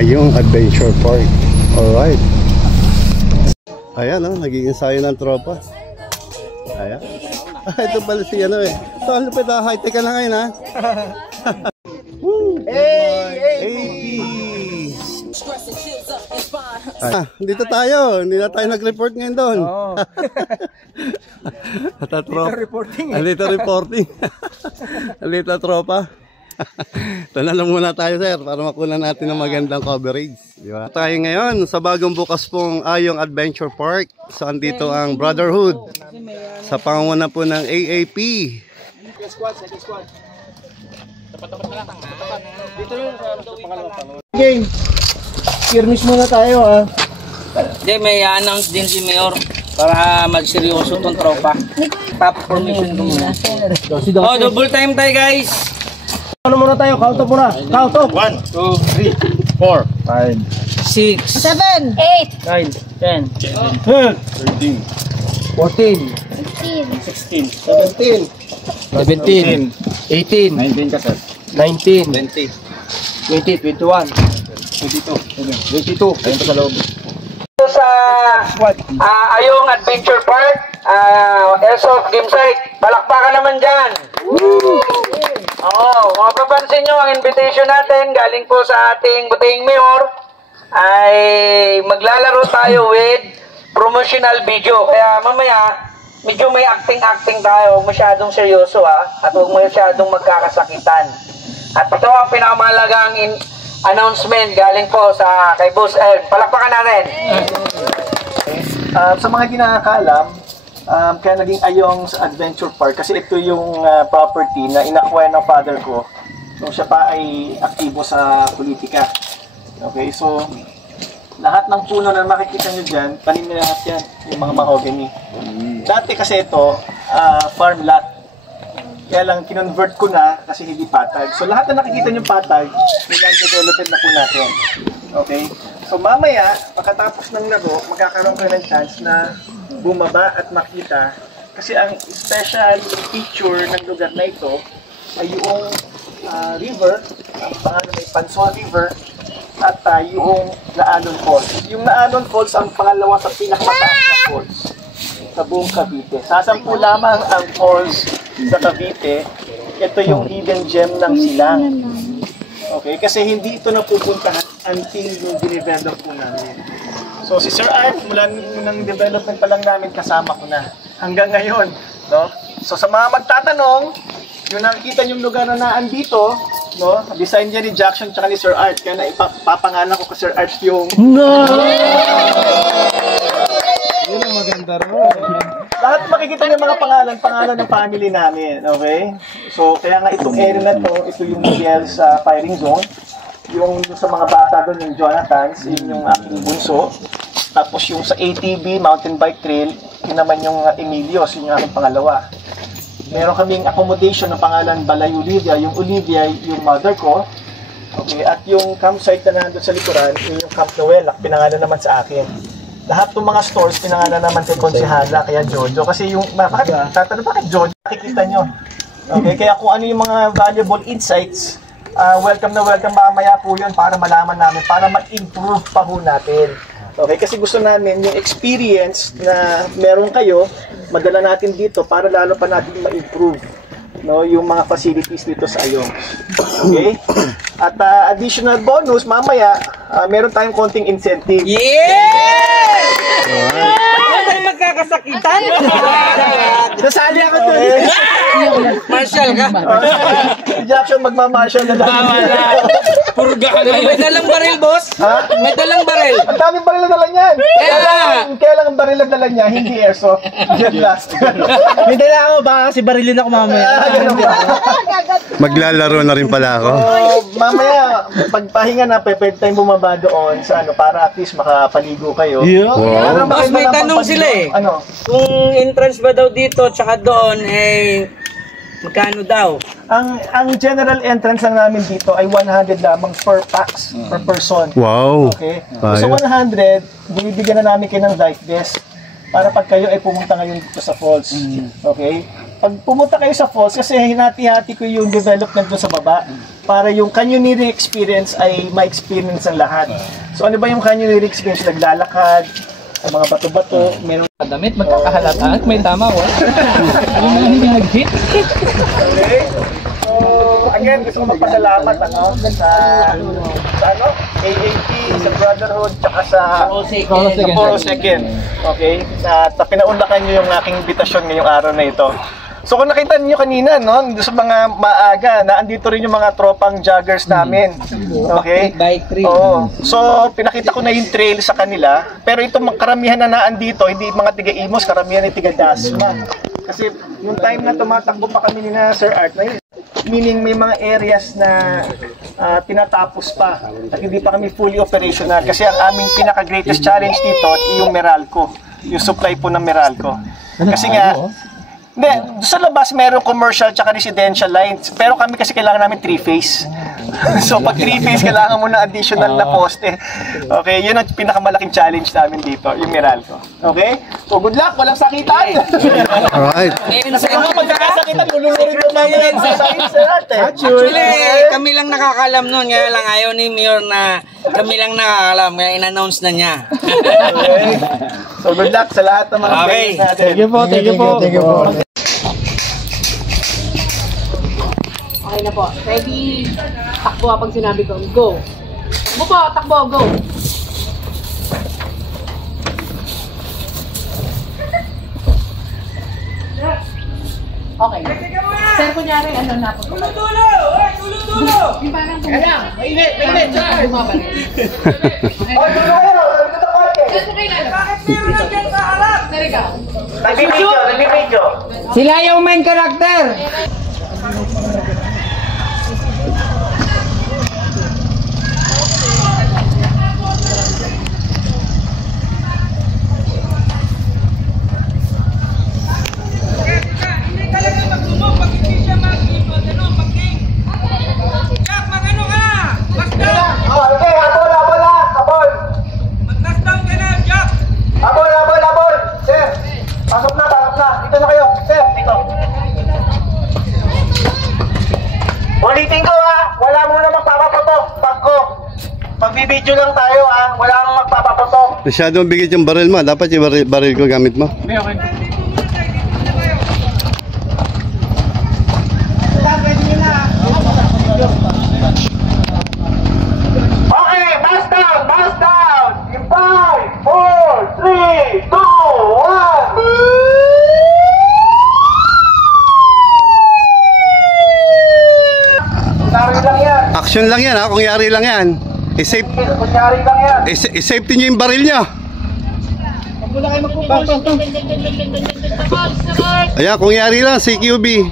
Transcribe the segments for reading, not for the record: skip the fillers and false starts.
Yung Adventure Park. Alright. Ayan, nag-i-ensayo ng tropa. Ayan. Ito pala si ano eh. Ito, ang lupit, high-tech ka na ngayon, ha? AP! Dito tayo. Hindi na tayo nag-report ngayon doon. Oo. Dito reporting eh. Dito reporting. Dito tropa. Ito na lang muna tayo, sir, para makuha natin ng magandang coverage. Diba? Tayo ngayon sa bagong bukas pong Ayong Adventure Park. Saan dito ang Brotherhood sa pangunguna po ng AAP. Game. Kirmis muna tayo, ha. Hindi, may announce din si Mayor para magseryoso tong tropa. Top formation ko muna. Oh, double time tayo, guys. Ano muna tayo? Count up muna. Count up. 1, 2, 3, 4, 5, 6, 7, 8, 9, 10, 13, 14, 15, 16, 17, 18, 19 ka, sir. 19, 20, 20, 21, 22. Ayun pa sa loob. sa Ayong Adventure Park, Airsoft Game Site. Palakpakan naman dyan. Oo, mapapansin nyo ang invitation natin galing po sa ating butihing mayor ay maglalaro tayo with promotional video. Kaya mamaya medyo may acting tayo, masyadong seryoso at huwag masyadong magkakasakitan. At ito ang pinakamahalagang announcement galing po sa kay Boss Ed. Palakpakan natin. Sa mga hindi nakakaalam, kaya naging Ayong sa Adventure Park kasi ito yung property na in-acquire ng father ko nung siya pa ay aktibo sa politika. Okay, so lahat ng puno na makikita nyo dyan, tanim na lahat yan, yung mga mahogany. Dati kasi ito, farm lot. Kaya lang, kinonvert ko na kasi hindi patag. So lahat na nakikita nyo patag, nilang developed na po natin. Okay? So mamaya, pagkatapos ng laro, magkakaroon kayo ng chance na bumaba at makita. Kasi ang special feature ng lugar na ito ay yung river, ang pangalan ay Pansol River, at yung Naanon Falls. Yung Naanon Falls ang pangalawa sa pinakamataas na falls sa buong Cavite. Sasampu lamang ang falls sa Cavite. Ito yung hidden gem ng Silang. Okay, kasi hindi ito napupuntahan until yung dinevelop po namin. So si Sir Art, mula nung development pa lang namin, kasama ko na hanggang ngayon, no? So sa mga magtatanong, yung nakikita yung lugar na naandito, no? Design niya ni Jackson tsaka ni Sir Art, kaya ipapangalan ko kay Sir Art yung yun ang maganda rin. Lahat makikita niyo mga pangalan ng family namin, okay? So kaya nga itong area na to, ito yung Miguel sa firing zone. Yung sa mga bata doon, yung Jonathan's, yun yung aking bunso. Tapos yung sa ATV, Mountain Bike Trail, yun naman yung Emilios, yun yung aking pangalawa. Meron kaming accommodation ng pangalan Balay Olivia. Yung Olivia, yung mother ko. Okay, at yung campsite na nandun sa likuran, yung Camp Noel, pinangalan naman sa akin. Lahat ng mga stores, pinangalan naman kay Konsehala, kaya Jojo. Kasi yung, bakit Jojo? Nakikita nyo. Okay, kaya kung ano yung mga valuable insights, welcome na welcome mamaya po yun para malaman namin, para mag-improve pa po natin. Okay, kasi gusto namin yung experience na meron kayo, madala natin dito para lalo pa natin ma-improve, no, yung mga facilities dito sa Ayong. Okay? At additional bonus, mamaya, meron tayong konting incentive. Yes! Ay, magkakasakitan? Nasali ako to. Marshall ka? Jackson, magma-marshall na lang. Purga ka na. May dalang baril, boss? Ha? May dalang baril. Ang daming baril na dala niyan. Kaya lang ang baril na dala niya, hindi airsoft. Jet blast. May dala ako, baka kasi barilin ako mamaya. Maglalaro na rin pala ako. Mamaya, pagpahinga na, pwede tayong bumaba doon sa ano, para at least makapaligo kayo. Wow. Boss, may tanong sila eh. Ano? Kung entrance ba daw dito, tsaka doon, magkano daw? Ang general entrance lang namin dito ay 100 lamang per pax, per person. Wow. Okay? So 100, binibigyan na namin kayo ng life vest para pag kayo ay pumunta ngayon dito sa falls. Okay? pag pumunta kayo sa falls, kasi hinati-hati ko yung development doon sa baba para yung canyoneering experience ay ma-experience ng lahat. So ano ba yung canyoneering experience? Naglalakad, ang mga bato-bato, meron Damit, magkakahalata at may tama ko. Ano na hindi nag-hit? okay. So again, gusto ko magpasalamat sa AAP, sa Brotherhood, tsaka sa Puro Second. Okay? At pinaunlakan nyo yung aking invitasyon ngayong araw na ito. So kung nakita niyo kanina, no, sa mga maaga, naandito rin yung mga tropang joggers namin. Okay? Bike trail. Oo. So pinakita ko na yung trail sa kanila, pero itong karamihan na naandito, hindi mga tiga-Imos, karamihan ay tiga-Dasma. Kasi yung time na tumatakbo pa kami ni na Sir Art, meaning may mga areas na tinatapos pa at hindi pa kami fully operational kasi ang aming pinaka-greatest challenge dito ay yung Meralco, yung supply po ng Meralco. Kasi nga, hindi, sa labas merong commercial tsaka residential lines, pero kami kasi kailangan namin 3-phase. So pag 3-phase, kailangan mo ng additional na poste. Okay, yun ang pinakamalaking challenge namin dito, yung Meralco. Okay? So good luck, walang sakitan! Alright. Kasi kung magkakasakitan, lulunurin mo namin sa insert eh. Actually, kami lang nakakalam nun. Kaya lang ayaw ni Mayor na kami lang nakakalam. Kaya in-announce na niya. Okay. So good luck sa lahat ng mga players natin. Thank you po. Thank you po. Okay na po. Ready? Takbo pag sinabi ko. Go. Takbo po. Takbo. Go. Okay. Sir, kunyari, ano na po? Tulo-tulo! Oy, tulo-tulo! Yung parang tulo. Kaya, mainit, sir! Bumabalik. Oh, tulo kayo! Dito ko kayo! Bakit meron na dyan sa harap? There you go. Nag-video! Sila yung main character. Ulitin ko ha, wala muna magpapaputok. Magbibideo lang tayo ha, wala kang magpapaputok. Masyadong bigit yung baril mo. Dapat yung baril ko gamit mo. Okay, mask down! In 5, 4, 3, 2, 1! Kunyari lang yan. Action lang yan ha. Kung yari lang yan. Kunyari lang yan. I-safety nyo yung baril nyo. Ayan, kung yari lang, CQB.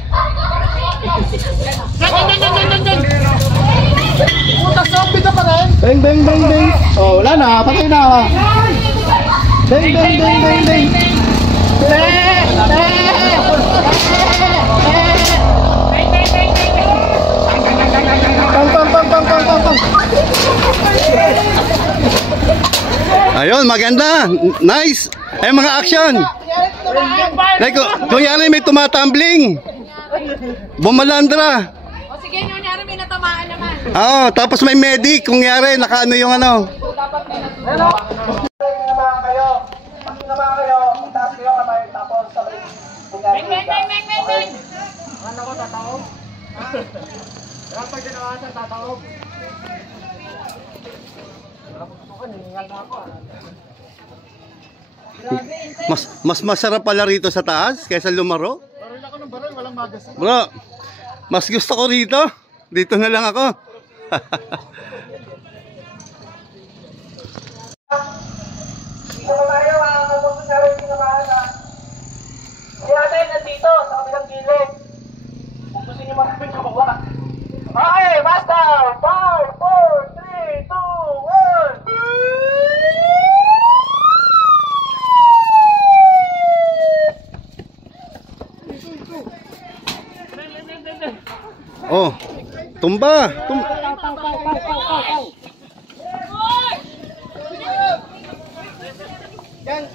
Bang, bang, bang, bang. Oh, wala na. Patay na. Bang, bang, bang, bang, bang. Ayun, maganda. Nice. Ay, mga action. Like, kung yari may tumatumbling. Bumalandra. O sige, kunyari may natamaan naman. Oo, tapos may medic. Kung yari, nakaano yung ano. Pagkinabahan kayo, taas kayo kamay, tapos sabay. Bang, bang, bang, bang, bang, bang. Mas masarap pala rito sa taas kaysa lumaro. Baril ako ng baril, walang magasin. Bro, mas gusto ko rito. Dito na lang ako. Dito na tayo, kapag kunyari kinabahan na. Si ate, nandito, sa kabilang gilid. Kung gusto niyo maraming kabawa. Okay, mask down! 5, 4, 3, 2, 1! Oh, tumba. Yan,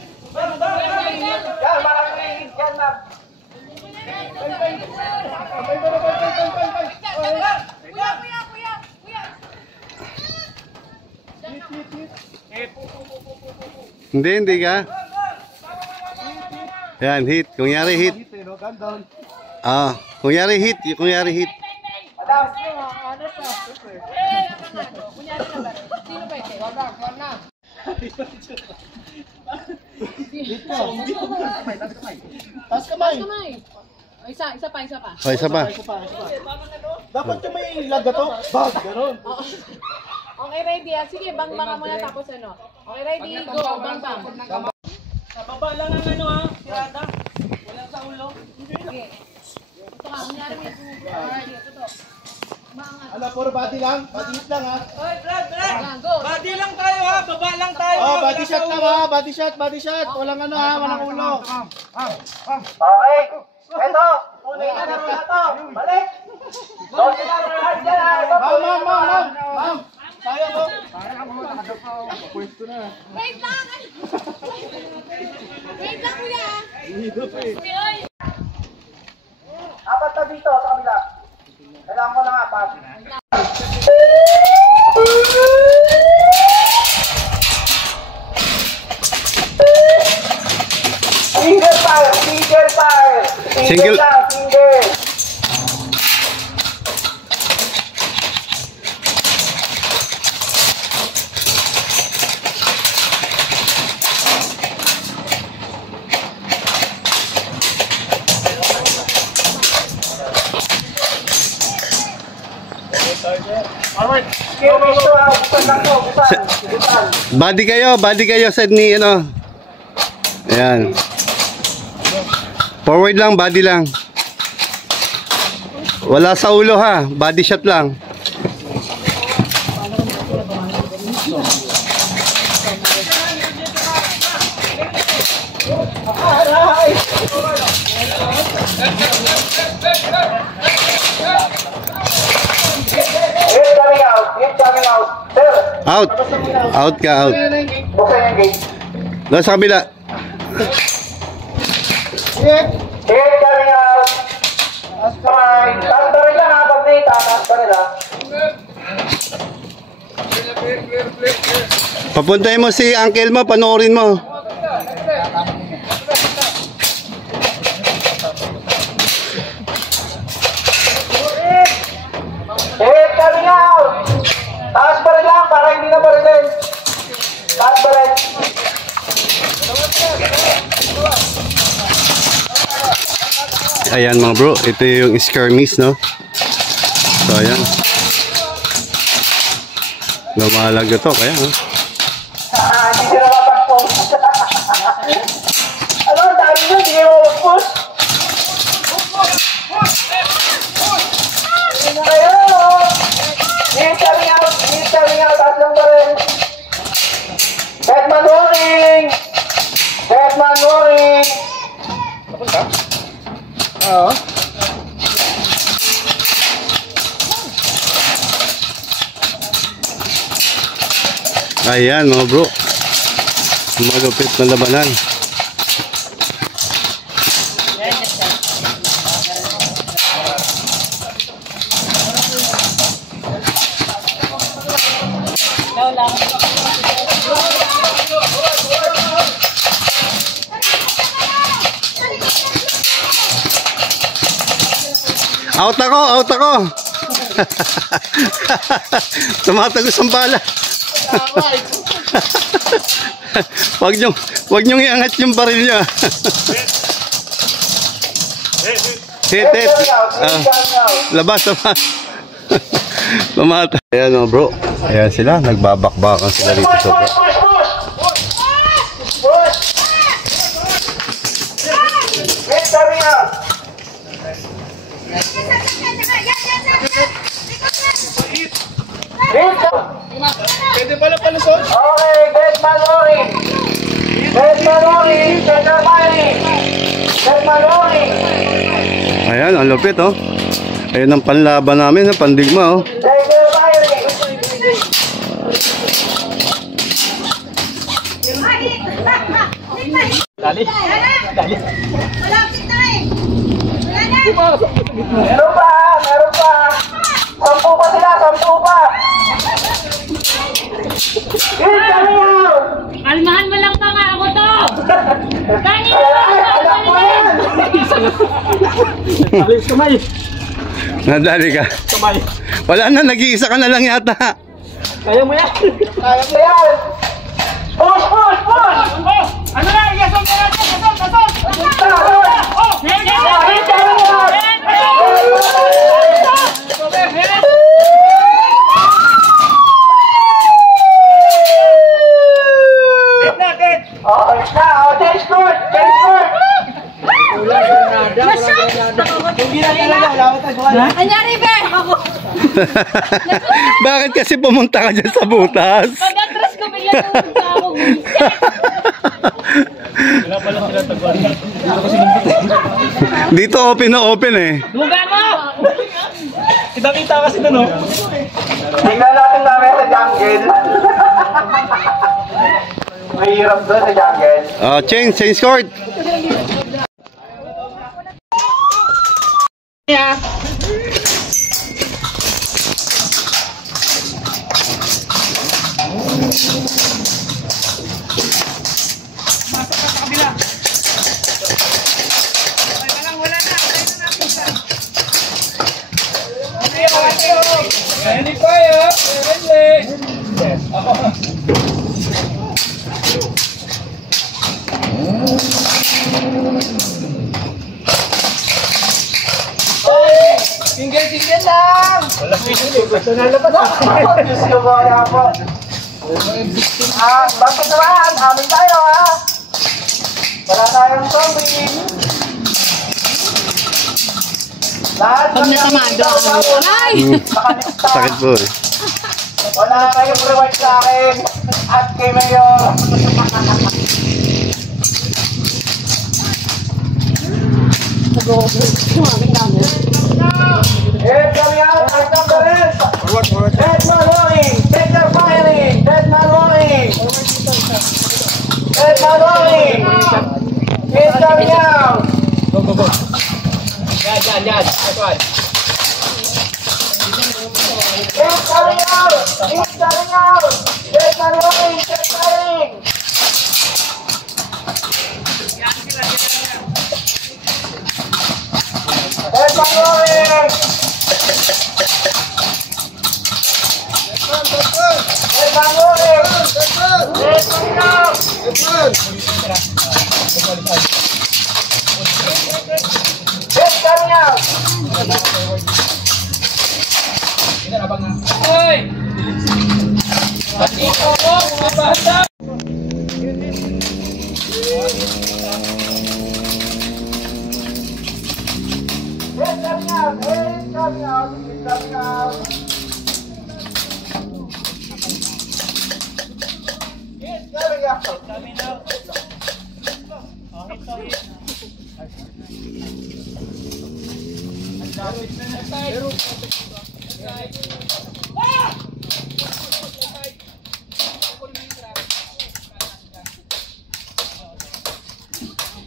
marami yan, ma'am. Hindi ka. Yan, hit. Kunyari hit. Kunyari hit. Kunyari hit. Sino ba ito? Wala na. Taas kamay. Isa pa. Isa pa. Dapat yung may laga to. Bag, gano'n. Okay, ready. Sige, bang-bang muna tapos ano. Okay, ready, go. Bang-bang. Baba lang ang ano ha, tirada. Walang sa ulo. Sige. Ito ka, kunyari may bugo. Ito. Maangat. Ala, puro body lang. Body hit lang ha. Oy, Brad! Go. Body lang tayo ha, baba lang tayo. Oh, body shot lang ha. Body shot. Walang ano ha, walang ulo. Okay. Ito, tunay na laro na to. Balik. Don't you have your hand dyan ha. Ma'am. Kaya mo. Wait lang! Wait lang, kuya! Apat na dito sa kabila. Kailangan ko lang apat. Single fire! Single. Single! Body kayo sa ni ano. Ayan. Forward lang, body lang. Wala sa ulo ha, body shot lang. Out. Out ka, out. Buksan yung gate. Doon sa kabila. Hit coming out. Kamay. Taas pa rin lang ha. Pag nita, taas pa rin ha. Papuntahin mo si uncle mo, panoorin mo. Hit coming out. Taas pa rin lang para hindi na barilin. Taas pa rin. Ayan mga bro, ito yung skirmish, no? So ayan. Lumalag ito, kaya no? Hindi sila mapag-post. Ano ang dami nyo? Hindi mo mag-post. Hindi na kayo. Hit coming out. Taas lang pa rin. Deadman warning. Oo. Ayan mga bro, malupit na labanan. Out ako. Tumatagos ang bala. Wag niyong iangat yung baril niya. Hit. Labas. Pamata. Ayan o bro. Ayan sila. Nagbabakbakan sila dito sa bro. Hit coming out. Pwede pala palusot? Okay, Deadman warning. Ayan, ang lupit oh. Ayan ang panlaban namin, ang pandigma oh. Dali. Malapit na eh. Meron pa! Meron pa! 10 pa sila! 10 pa! Almahan mo lang pa nga ako to! Kanina Anak mo yan! Alis kamay. Nadali ka. Kamay. Wala na, nag-iisa ka na lang yata. Kaya mo yan. Kaya mo yan! Push! Push! Push! Ano na? Gasol ka natin! Gasol! Change court! Change court! Anyari, be? Ako. Bakit kasi pumunta ka dyan sa butas? Pag-atras ko bigla pumunta ako. Dito open na open eh. Duga mo! Kita-kita kasi doon, no? Tingnan natin namin sa jungle. Mahirap doon sa jungle. Change court. Ready fire! Ready! Single lang! Wala single. Gusto na labas. Diyos ko po, kaya po. Bakit naman? Amin tayo, ha? Wala tayong zombie. Lahat Pag natamado ako. Ay! Sakit po eh. Wala kayong reward sa akin at kay Mayor. Head coming out, right number is dead man walking, sector firing, dead man walking. Dead man walking. Head coming out. Go. Yan. That's one. Head coming out. Head coming out. Dead man walking, check firing. Dead man walking. Dead man walking. Head coming out. Head coming out. Hoy! Pati ko mo, mabasa! Head coming out. Head coming out. Head coming out. Head coming out.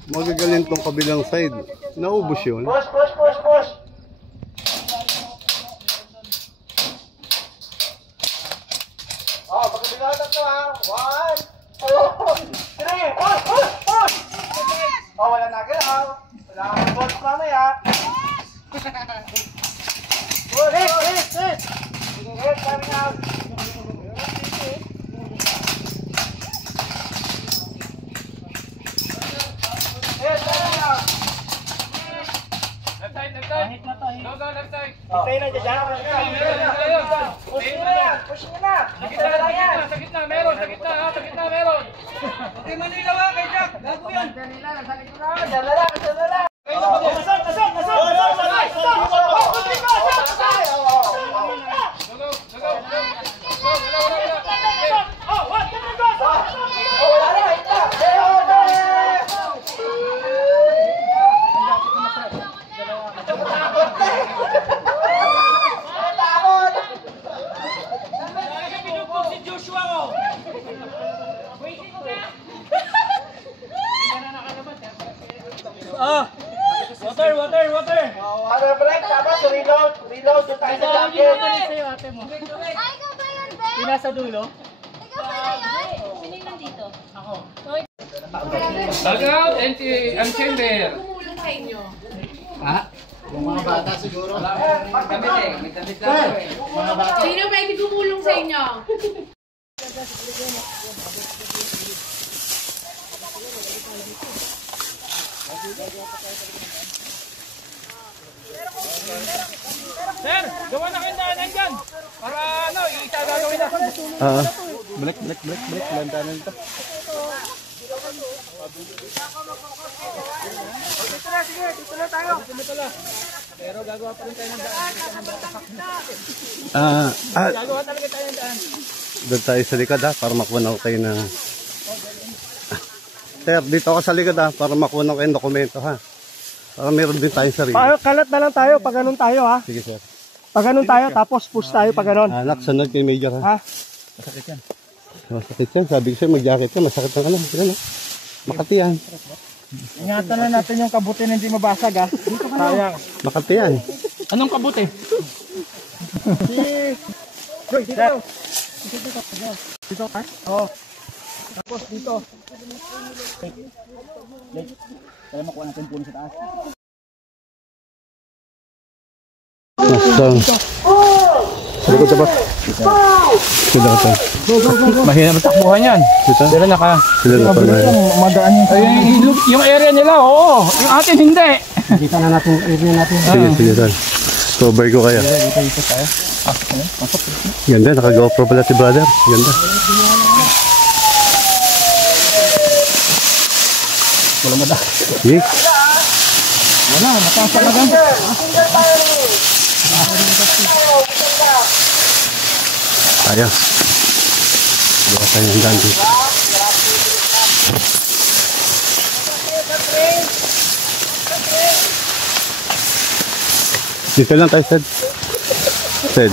Magagaling tong kabilang side. Naubos yun. Push, push, push, push. Pagkabilang tatlo ha. 1, 2, 3. Push, push, push. Wala na galaw. Wala kang push mamaya. Push, hit. Hit, coming out. Hit, coming out. Left side. Go, left side. Stay na dyan. Push nyo na. Push nyo na. Sa gitna, meron. Okay, Manila wa, kay Jack. Gago yan. Dyan na lang. Water. sa'yo ate mo. Ay, ikaw ba yan, Ben? Yung nasa dulo? Ikaw ba yan? Sino yung nandito? Ako. Bagout and chamber. Tumulong sa inyo. Ha? Yung mga bata siguro. Sino pwede tumulong sa inyo? Sir, gawa na kayong daanan dyan. Para ano, yung isa gagawin na. Balik. Lantanan ito. Dito na, sige. Dito na tayo. Pero gagawa pa rin tayo ng daan. Gagawa talaga tayo ng daan. Doon tayo sa likod ha, para makuha ko kayo ng... Sir, dito ako sa likod ha, para makuha ko kayo ng dokumento ha. Para meron din tayong sarili. Kalat na lang tayo, pag ganun tayo ha. Sige sir. Pag ganun tayo, tapos push tayo pag ganun. Anak, sunod kay Major ha. Ha? Masakit yan. Sabi ko sa'yo, mag-jacket ka, masakit ng ano. Sige na. Makati yan. Ingatan na natin yung kabuti na hindi mabasag ha. Sayang. Makati yan. Anong kabuti? Dito. Dito ka? Oo. Tapos dito. Kaya makuha natin puno sa taas. Likod ka ba? Sila ka tayo. Mahina matakbuhan yan. Sila na ka. Sila na pala. Madaan Yung area nila, oo. Yung atin, hindi. Kita na natin area natin. Sige sir. Cover ko kaya. Dito tayo. Ganda, naka-GoPro pala si brother. Ganda. Wala mada. Sige. Wala, mataas talaga. Tayo. Buka tayo ng daan dito. Dito lang tayo, Sed. Sed.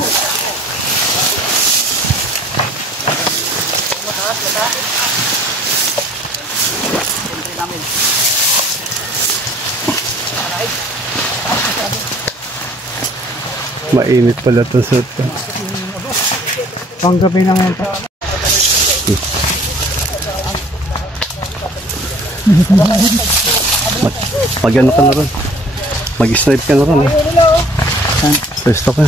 Mainit pala itong suit ko. Panggabi na ngayon. Mag-ano ka na ron. Mag-snipe ka na ron. Pwesto ka.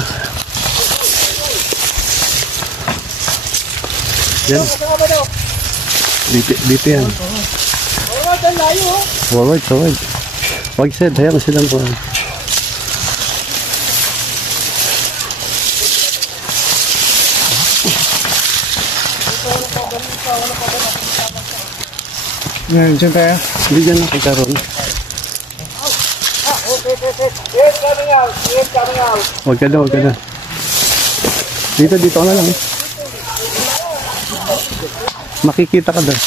Yan. Dito yan. Forward. Wag Sed, hayaan silang po. Yan, dyan tayo. Hindi dyan na kagkaroon. Huwag ka na. Dito ka na lang. Makikita ka doon.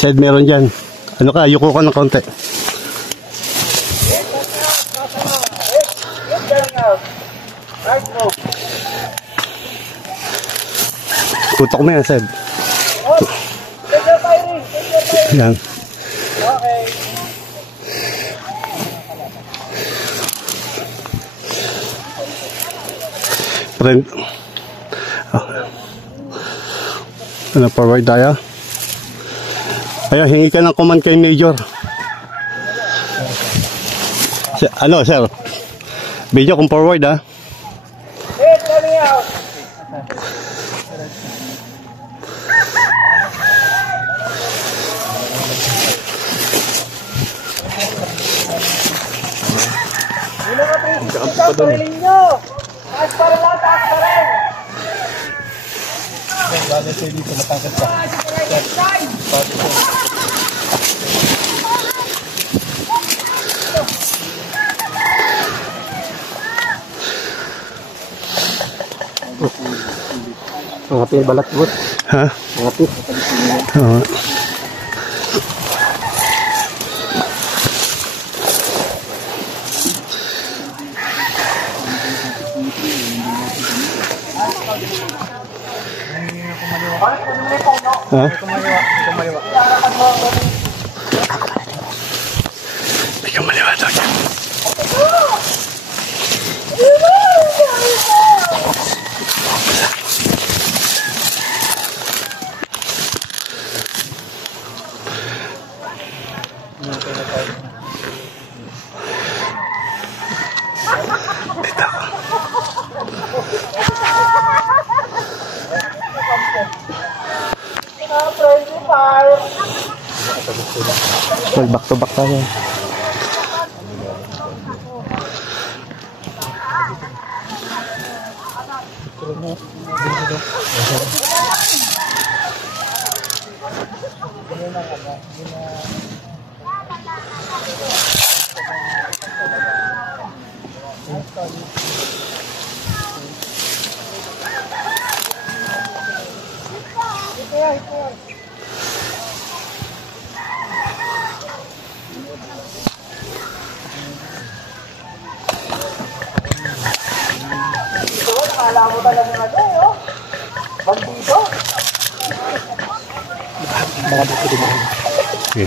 Shed meron dyan. Ano ka, yuko ka ng konti. Tutok mo yan, Shed. Yan. Friend. Ano, forward tayo? Ayun, hingi ka ng command kay Major. Ano, sir? Video kung forward, ha? Ngapil balat bot. Ha? Ngapil. Oo. Ha? Ikaw maliwa daw niya. Dito ako. Well, back to back tayo. Okay.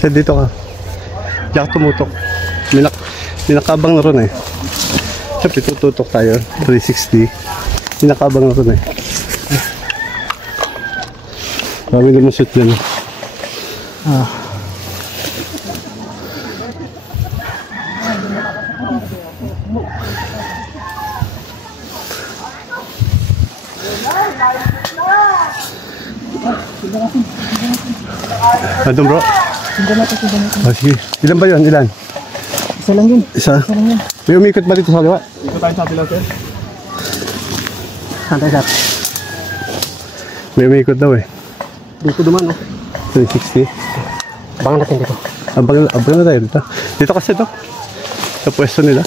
Sa dito ka. Diyan ka tumutok. Minakabang na ron eh. Siyempre tututok tayo. 360. Minakabang na ron eh. Marami naman shoot dyan. Adong bro? Oh, sige. Ilan ba yun? Ilan? Isa lang yun. Isa? Isa lang yun. May umikot ba dito sa kaliwa? Ikot tayo sa atin lang, sir. Saan tayo, sir? May umikot daw eh. Dito duman, no? 360. Abangan natin dito. Abangan na tayo dito. Dito kasi to. Sa pwesto nila.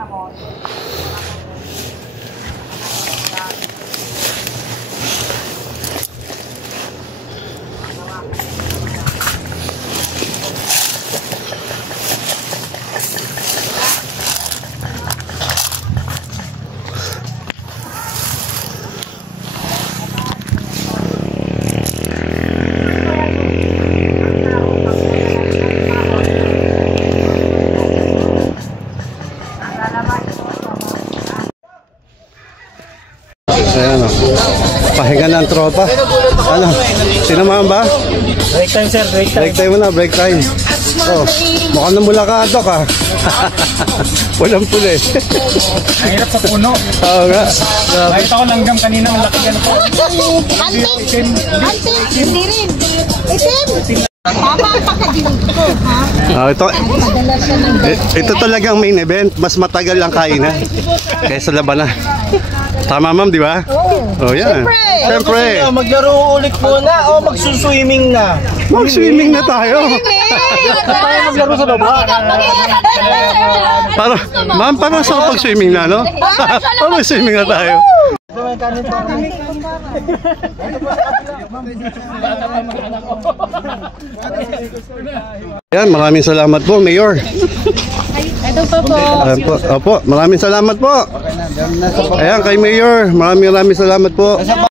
Ayan o. Pahinga ng tropa. Ano? Sinamahan ba? Break time sir, break Break time muna, break time. Oh, mukhang namula ka, Dok, ha? Walang puli. Mahirap sa puno. Oo nga. Nakita ko langgam kanina, malaki ganito. Anting! Anting! Hindi rin! Itim! Tama ang pagkadinig ko, ha? Ito talagang main event. Mas matagal ang kainan kaysa labanan. Tama, ma'am, di ba? Oh, yan. Siyempre. Maglaro ulit muna o magsuswimming na? Mag-swimming na tayo. Tayo maglaro sa baba. Ma'am, parang sa pag-swimming na, no? Mag-swimming na tayo. Yan, maraming salamat po, Mayor. Ito pa po. Ayan po. Opo, maraming salamat po. Ayan, kay Mayor, maraming salamat po.